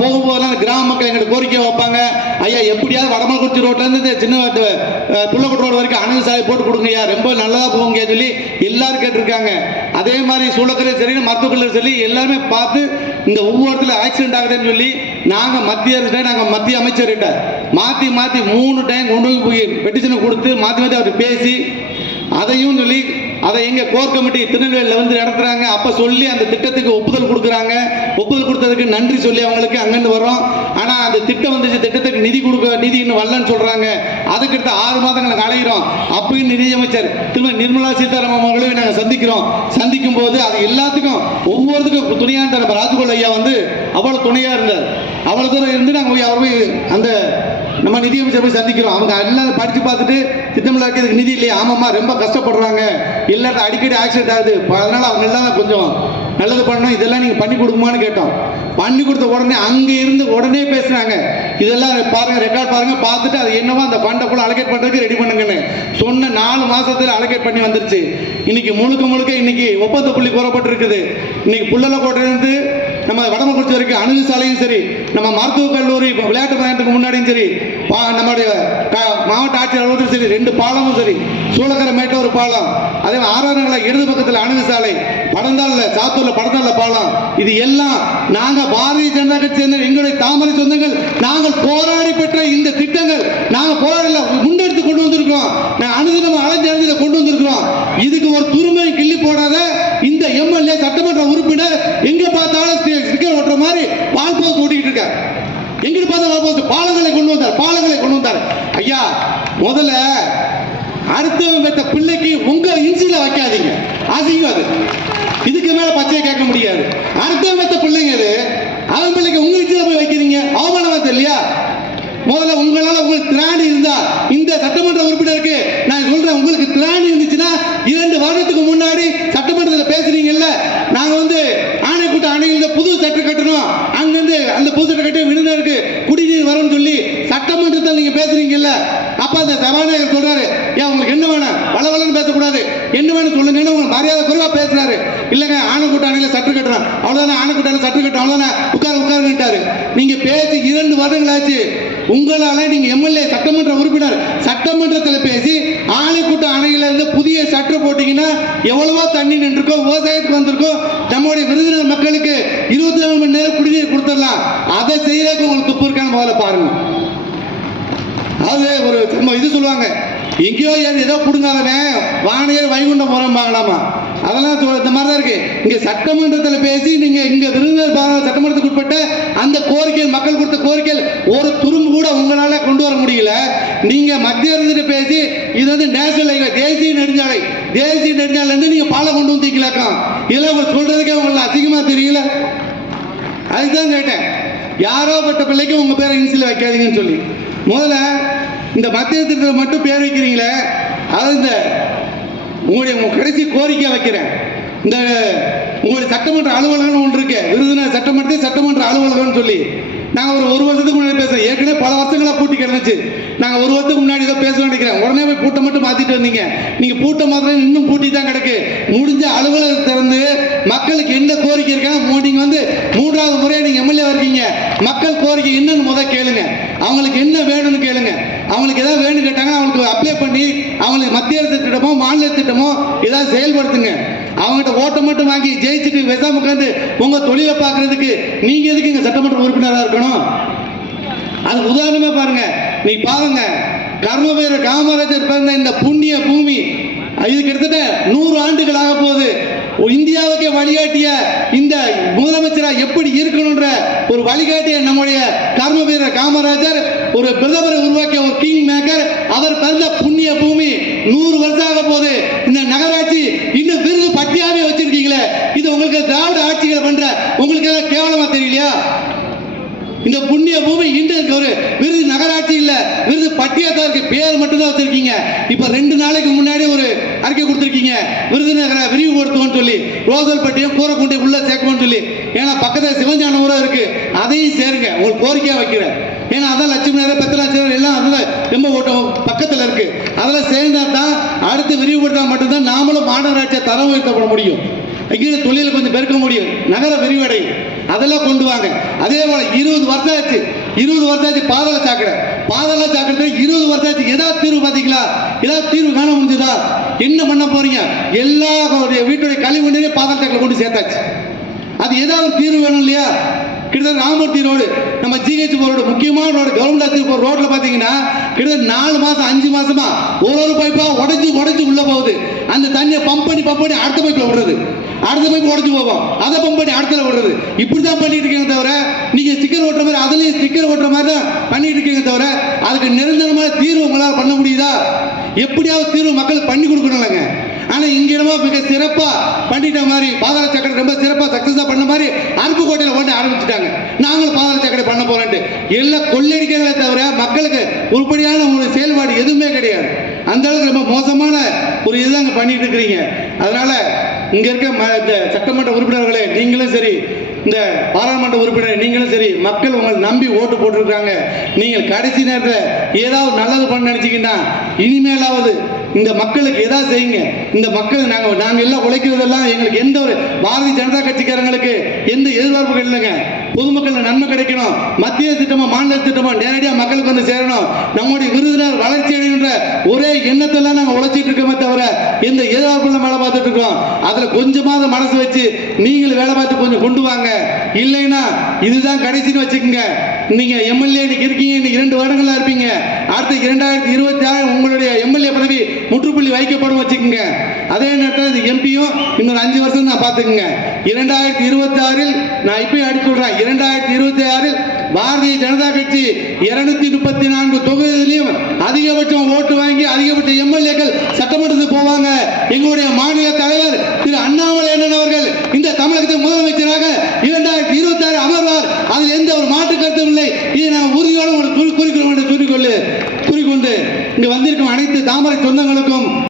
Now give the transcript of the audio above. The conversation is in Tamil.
போகும்போதெல்லாம் அந்த கிராம மக்கள் எங்களுக்கு கோரிக்கை வைப்பாங்க. ஐயா எப்படியாவது வடமல்குறிச்சி ரோட்லேருந்து இந்த சின்ன புள்ளக்குட்டு ரோடு வரைக்கும் அணுகு சாலை போட்டு கொடுங்க ஐயா. ரொம்ப நல்லதாக போகுங்க சொல்லி எல்லாரும் கேட்டிருக்காங்க. அதே மாதிரி சூளக்கரை சரி மருத்துவக்கல்லூரி சரி எல்லாருமே பார்த்து இந்த ஒவ்வொருத்துல ஆக்சிடென்ட் ஆகுதுன்னு சொல்லி நாங்கள் மத்திய அரசு நாங்கள் மத்திய அமைச்சர்கிட்ட மாற்றி மாற்றி மூணு டைம் கொண்டு போய் பெட்டிஷனை கொடுத்து மாற்றி மாற்றி அவர் பேசி அதையும் சொல்லி அதை எங்க கோர் கமிட்டி திருநெல்வேலியில் வந்து நடத்துறாங்க. அப்ப சொல்லி அந்த திட்டத்துக்கு ஒப்புதல் கொடுக்குறாங்க. ஒப்புதல் கொடுத்ததுக்கு நன்றி சொல்லி அவங்களுக்கு அங்கிருந்து வரோம் ஆனா அந்த திட்டம் வந்துச்சு திட்டத்துக்கு நிதி கொடுக்க நிதி இன்னும் வரலன்னு சொல்றாங்க. அதுக்கு ஆறு மாதங்களுக்கு அலைகிறோம் அப்பயும் நிதியமைச்சர் திரும்ப நிர்மலா சீதாராமன் அவர்களையும் நாங்கள் சந்திக்கிறோம். சந்திக்கும் போது அது எல்லாத்துக்கும் ஒவ்வொருத்துக்கும் துணையான நம்ம ராஜ்கோல் ஐயா வந்து அவ்வளோ துணையா இருந்தார். அவ்வளோ தூரம் இருந்து நாங்கள் போய் அவர் போய் அந்த நம்ம நிதியமைச்சர் போய் சந்திக்கிறோம். அவங்க எல்லாம் படிச்சு பார்த்துட்டு திட்டமில்லாக்க இதுக்கு நிதி இல்லையா. ஆமாம்மா ரொம்ப கஷ்டப்படுறாங்க. எல்லாத்தையும் அடிக்கடி ஆக்சிடென்ட் ஆகுது. அதனால அவங்க எல்லாம் கொஞ்சம் நல்லது பண்ணணும் இதெல்லாம் நீங்கள் பண்ணி கொடுக்குமான்னு கேட்டோம். பண்ணி கொடுத்த உடனே அங்கே இருந்து உடனே பேசுனாங்க இதெல்லாம் பாருங்கள் ரெக்கார்ட் பாருங்கள் பார்த்துட்டு அது என்னவோ அந்த ஃபண்டை கூட அலோகேட் பண்ணுறதுக்கு ரெடி பண்ணுங்கன்னு. சொன்ன நாலு மாதத்தில் அலோகேட் பண்ணி வந்துருச்சு. இன்னைக்கு முழுக்க முழுக்க இன்னைக்கு ஒப்பந்த புள்ளி கூறப்பட்டிருக்குது இன்னைக்கு புள்ளலக்கோட்டையிலிருந்து நம்ம வடமக்குறிச்சி வரைக்கும் அணுகு சாலையும் சரி நம்ம மருத்துவக் கல்லூரி விளையாட்டு மையத்துக்கு முன்னாடியும் சரி பா- நம்முடைய க- மாவட்ட ஆட்சியர் அலுவலகத்திலும் சரி ரெண்டு பாலமும் சரி சூளக்கரை ஒரு பாலம் அதே மாதிரி ஆறாறுகளை இடது பக்கத்தில் அணுகு சாலை படந்தாள்ல சாத்தூர்ல படந்தாள்ல பாலம் இது எல்லாம் நாங்க பாரதிய ஜனதா கட்சி சேர்ந்த எங்களுடைய தாமரை சொந்தங்கள். நாங்கள் போராடி பெற்ற இந்த திட்டங்கள். நாங்க போராடி முன்னெடுத்து கொண்டு வந்திருக்கோம் நான் அனுதினம் அலைஞ்சு அலைஞ்சு கொண்டு வந்திருக்கிறோம். இதுக்கு ஒரு துருமை கிள்ளி போடாத இந்த எம்எல்ஏ சட்டமன்ற உறுப்பினர் எங்க பார்த்தாலும் சிக்கல் ஸ்டிக்கர் ஓட்டுற மாதிரி பால் போஸ்ட் ஓட்டிக்கிட்டு இருக்கார். எங்கிட்டு பார்த்தா பால் போஸ்ட் பாலங்களை கொண்டு வந்தார் பாலங்களை கொண்டு வந்தார். ஐயா முதல்ல அடுத்தவன் பெற்ற பிள்ளைக்கு உங்க இன்சில வைக்காதீங்க. அசிங்கம் அது. இதுக்கு மேல பச்சையை கேட்க முடியாது. அடுத்தவன் பெற்ற பிள்ளைங்க அது அவன் பிள்ளைக்கு உங்க இன்சில போய் வைக்கிறீங்க. அவமானமா இல்லையா? முதல்ல உங்களால உங்களுக்கு திராணி இருந்தா இந்த சட்டமன்ற உறுப்பினருக்கு நான் சொல்றேன் உங்களுக்கு திராணி இருந்துச்சுன்னா இரண்டு வருடத்துக்கு முன்னாடி சட்டமன்றத்தில் பேசுறீங்கல்ல? நாங்க வந்து ஆணைக்கூட்ட அணையில் புது சட்டை கட்டணும். அங்கிருந்து அந்த புது சட்டை கட்டி விருந்தினருக்கு குடிநீர் வரும்னு சொல்லி சட்டமன்றத்தில் நீங்க பேசுறீங்கல்ல? அப்ப அந்த சபாநாயகர் சொல்றாரு ஏன் உங்களுக்கு என்ன வேணும்? வளவலன்னு பேசக்கூடாது. என்ன வேணும் சொல்லுங்கன்னு உங்களுக்கு மரியாதை குறைவா பேசுறாரு. இல்லைங்க ஆணைக்கூட்ட அணையில சட்டு கட்டுறோம். அவ்வளவுதானே ஆணைக்கூட்ட அணை சட்டு கட்டுறோம். அவ்வளவுதானே உட்கார் உட்காருன்ட்டாரு நீங்க பேசி இரண்டு வருடங்கள் ஆச்சு உங்களால நீங்க எம்எல்ஏ சட்டமன்ற உறுப்பினர் சட்டமன்றத்தில் பேசி ஆணைக்கூட்ட அணையில இருந்து புதிய சட்டை போட்டீங்கன்னா எவ்வளவோ தண்ணி நின்றுக்கோ விவசாயத்துக்கு வந்திருக்கோ நம்முடைய விருதுநகர் மக்களுக்கு இருபத்தி நாலு மணி நேரம் குடிநீர் கொடுத்துடலாம். அதை செய்யறதுக்கு உங்களுக்கு துப்பு இருக்கான்னு முதல்ல பாருங்க. அது ஒரு நம்ம இது சொல்லுவாங்க. எங்கேயோ ஏறி ஏதோ பிடுங்காதவன் வானையர் வைகுண்டம் போறம்பாங்களாமா. அதெல்லாம் சொ- இந்த மாதிரி தான் இருக்கு. இங்க சட்டமன்றத்தில் பேசி நீங்க இங்க விருதுநகர் சட்டமன்றத்துக்கு உட்பட்ட அந்த கோரிக்கைகள் மக்கள் கொடுத்த கோரிக்கைகள் ஒரு துரும்பு கூட உங்களால கொண்டு வர முடியல. நீங்க மத்திய அரசு பேசி இது வந்து நேஷனல் ஹைவே தேசிய நெடுஞ்சாலை தேசிய நெடுஞ்சாலையில இருந்து நீங்க பாலை கொண்டு வந்தீங்களாக்கம் இதெல்லாம் உங்களுக்கு சொல்றதுக்கே உங்களுக்கு அதிகமா தெரியல. அதுதான் கேட்டேன். யாரோ பட்ட பிள்ளைக்கு உங்க பேரை இன்சில் வைக்காதீங்கன்னு சொல்லி. முதல்ல இந்த மத்திய திட்டத்தில் மட்டும் பேர் வைக்கிறீங்களே அது இந்த உங்களுடைய கடைசி கோரிக்கை வைக்கிறேன். இந்த உங்களுடைய சட்டமன்ற அலுவலகம் ஒன்று இருக்கு. விருதுநகர் சட்டமன்றத்தை சட்டமன்ற அலுவலகம்னு சொல்லி. நாங்கள் ஒரு ஒரு வருஷத்துக்கு முன்னாடி பேசுறோம். ஏற்கனவே பல வருஷங்களாக பூட்டி கிடந்துச்சு. நாங்கள் ஒரு வருஷத்துக்கு முன்னாடி ஏதோ பேச நினைக்கிறேன். உடனே போய் பூட்டை மட்டும் மாற்றிட்டு வந்தீங்க. நீங்கள் பூட்டை மாத்திரம் இன்னும் பூட்டி தான் கிடக்கு. முடிஞ்ச அலுவலகத்தை திறந்து மக்களுக்கு என்ன கோரிக்கை இருக்காங்க நீங்கள் வந்து மூன்றாவது முறையாக நீங்கள் எம்எல்ஏ இருக்கீங்க. மக்கள் கோரிக்கை என்னன்னு முத கேளுங்க. அவங்களுக்கு என்ன வேணும்னு கேளுங்க. அவங்களுக்கு ஏதாவது வேணும் கேட்டாங்கன்னா அவங்களுக்கு அப்ளை பண்ணி அவங்களுக்கு மத்திய அரசு திட்டமோ மாநில திட்டமோ ஏதாவது செயல்படுத்துங்க. அவங்ககிட்ட ஓட்டை மட்டும் வாங்கி ஜெயிச்சுட்டு விசாம உட்காந்து உங்க தொழிலை பார்க்கறதுக்கு நீங்க எதுக்கு இங்க சட்டமன்ற உறுப்பினராக இருக்கணும்? அதுக்கு உதாரணமா பாருங்க. நீ பாருங்க. கர்மவீர காமராஜர் பிறந்த இந்த புண்ணிய பூமி இது கிட்டத்தட்ட நூறு ஆண்டுகள் ஆக போகுது. இந்தியாவுக்கே வழிகாட்டிய இந்த முதலமைச்சராக எப்படி இருக்கணும்ன்ற ஒரு வழிகாட்டிய நம்முடைய கர்ம வீரர் காமராஜர் ஒரு பிரதமரை உருவாக்கிய ஒரு கிங் மேக்கர் அவர் பிறந்த புண்ணிய பூமி நூறு வருஷம் ஆக போது இந்த நகராட்சி இன்னும் விருது பட்டியாவே வச்சிருக்கீங்களே. இது உங்களுக்கு திராவிட ஆட்சிகளை பண்ற உங்களுக்கு எதாவது கேவலமா தெரியலையா? இந்த புண்ணிய பூமி இன்றைக்கு ஒரு விருது நகராட்சி இல்ல விருது பட்டியத்தான் இருக்கு பேர் மட்டும்தான் வச்சிருக்கீங்க. இப்ப ரெண்டு நாளைக்கு முன்னாடி ஒரு அறிக்கை கொடுத்துருக்கீங்க. விருதுநகரை விரிவுபடுத்துவோம்னு சொல்லி ரோசல் பட்டியும் கூரக்குண்டை உள்ள சேர்க்கணும்னு சொல்லி. ஏன்னா பக்கத்துல சிவஞான கூட இருக்கு. அதையும் சேருங்க. உங்களுக்கு கோரிக்கையா வைக்கிறேன். ஏன்னா அதான் லட்சுமி நகர் பத்தலாட்சி எல்லாம் அதில் ரொம்ப ஓட்டம் பக்கத்தில் இருக்கு. அதில் சேர்ந்தா தான் அடுத்து விரிவுபடுத்தா மட்டும்தான் நாமளும் மாநகராட்சியை தரம் உயர்த்தப்பட முடியும். இங்கே தொழிலை கொஞ்சம் பெருக்க முடியும். நகர விரிவடையும். அதெல்லாம் கொண்டு வாங்க. அதே போல இருபது வருஷம் ஆச்சு. இருபது வருஷம் ஆச்சு பாதாள சாக்கடை. பாதாள சாக்கடை இருபது வருஷம் ஆச்சு. ஏதாவது தீர்வு பார்த்தீங்களா ஏதாவது தீர்வு காண முடிஞ்சதா? என்ன பண்ண போறீங்க? எல்லா வீட்டுடைய கழிவு நீரையும் பாதாள சாக்கடை கொண்டு சேர்த்தாச்சு. அது ஏதாவது தீர்வு வேணும் இல்லையா? கிட்டத்தட்ட ராமூர்த்தி ரோடு நம்ம ஜிஹெச் ரோடு முக்கியமான ரோடு கவர்மெண்ட் ஆஸ்பத்திரி போகிற ரோட்டில் பார்த்தீங்கன்னா கிட்டத்தட்ட நாலு மாதம் அஞ்சு மாசமா ஒரு ஒரு பைப்பாக உடஞ்சி உடஞ்சி உள்ளே போகுது. அந்த தண்ணியை பம்ப் பண்ணி பம்ப் பண்ணி அடுத்த பைப்பில் விடுறது. அடுத்த பைப் உடஞ்சி போகும். அதை பம்ப் பண்ணி அடுத்தல விடுறது. இப்படி தான் பண்ணிட்டு இருக்கீங்க தவிர நீங்கள் ஸ்டிக்கர் ஓட்டுற மாதிரி அதுலேயும் ஸ்டிக்கர் ஓட்டுற மாதிரி தான் பண்ணிட்டு இருக்கீங்க தவிர அதுக்கு நிரந்தரமான தீர்வு உங்களால் பண்ண முடியுதா? எப்படியாவது தீர்வு மக்களுக்கு பண்ணி கொடுக்கணும்லங்க ஆனா இங்க என்னமோ மிக சிறப்பா பண்ணிட்ட மாதிரி பாதாள சக்கரை ரொம்ப சிறப்பா சக்சஸா பண்ண மாதிரி அருப்புக்கோட்டையில ஓட்ட ஆரம்பிச்சுட்டாங்க. நாங்களும் பாதாள சக்கரை பண்ண போறோம்ட்டு எல்லாம் கொள்ளடிக்கிறத தவிர மக்களுக்கு உருப்படியான ஒரு செயல்பாடு எதுவுமே கிடையாது. அந்த அளவுக்கு ரொம்ப மோசமான ஒரு இதுதான் அங்க பண்ணிட்டு இருக்கிறீங்க. அதனால இங்க இருக்க ம- இந்த சட்டமன்ற உறுப்பினர்களே நீங்களும் சரி இந்த பாராளுமன்ற உறுப்பினர் நீங்களும் சரி மக்கள் உங்களை நம்பி ஓட்டு போட்டிருக்காங்க நீங்கள் கடைசி நேரத்தில் ஏதாவது நல்லது பண்ண நினச்சிங்கன்னா இனிமேலாவது இந்த மக்களுக்கு ஏதாவது செய்யுங்க. இந்த மக்கள் நாங்கள் நாங்கள் எல்லாம் உழைக்கிறதெல்லாம் எங்களுக்கு எந்த ஒரு பாரதிய ஜனதா கட்சிக்காரங்களுக்கு எந்த எதிர்பார்ப்புகள் இல்லைங்க. பொதுமக்கள் நன்மை கிடைக்கணும். மத்திய திட்டமா மாநில திட்டமா நேரடியாக மக்களுக்கு வந்து சேரணும். நம்முடைய விருதுநர் வளர்ச்சி அடைகின்ற ஒரே எண்ணத்தெல்லாம் நாங்கள் உழைச்சிட்டு இருக்கோமே தவிர இந்த எதிர்பார்ப்புல வேலை பார்த்துட்டு இருக்கோம். அதில் கொஞ்சமாவது மனசு வச்சு நீங்கள் வேலை பார்த்து கொஞ்சம் கொண்டு வாங்க. இல்லைன்னா இதுதான் கடைசின்னு வச்சுக்கோங்க. நீங்க எம்எல்ஏ இருக்கீங்க இன்னைக்கு இரண்டு வருடங்களா இருப்பீங்க. அடுத்த இரண்டாயிரத்தி இருபத்தி ஆறு உங்களுடைய எம்எல்ஏ பதவி முற்றுப்புள்ளி வைக்கப்படும் வச்சுக்கோங்க. அதே நேரத்தில் இது எம்பியும் இன்னொரு அஞ்சு வருஷம் நான் பார்த்துக்குங்க. இரண்டாயிரத்தி இருபத்தி ஆறில் நான் இப்பயும் அடிச்சு சொல்றேன் இரண்டாயிரத்தி இருபத்தி ஆறில் பாரதிய ஜனதா கட்சி இருநூத்தி முப்பத்தி நான்கு தொகுதியிலையும் அதிகபட்சம் ஓட்டு வாங்கி அதிகபட்ச எம்எல்ஏக்கள் சட்டமன்றத்துக்கு போவாங்க. எங்களுடைய